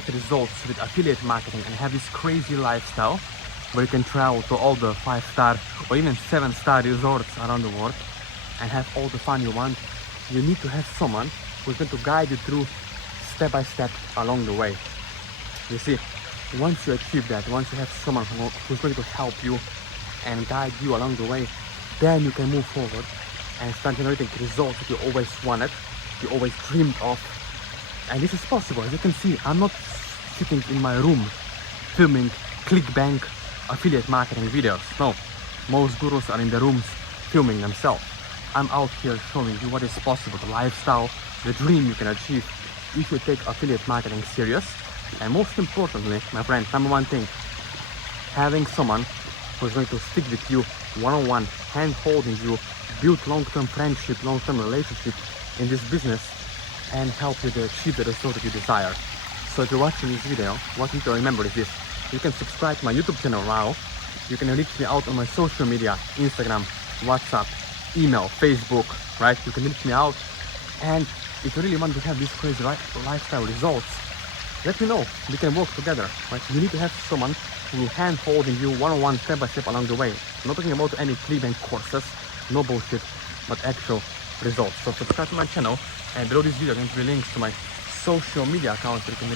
get results with affiliate marketing and have this crazy lifestyle where you can travel to all the 5-star or even 7-star resorts around the world and have all the fun you want, you need to have someone who's going to guide you through step by step along the way. You see, once you achieve that, once you have someone who's going to help you and guide you along the way, then you can move forward and start generating results that you always wanted, you always dreamed of. And this is possible. As you can see, I'm not sitting in my room filming ClickBank affiliate marketing videos. No, most gurus are in the rooms filming themselves. I'm out here showing you what is possible, the lifestyle, the dream you can achieve if you take affiliate marketing serious. And most importantly, my friend, number one thing, having someone who's going to stick with you one-on-one, hand-holding you, build long-term friendship, long-term relationship in this business and help you to achieve the result that you desire. So if you're watching this video, what you need to remember is this: you can subscribe to my YouTube channel now, you can reach me out on my social media, Instagram, WhatsApp, email, Facebook, right? You can reach me out, and if you really want to have these crazy lifestyle results, let me know. We can work together, right? You need to have someone who will hand-holding you one-on-one, step-by-step along the way. I'm not talking about any ClickBank courses, no bullshit, but actual results. So subscribe to my channel, and below this video there will be links to my social media accounts that you can reach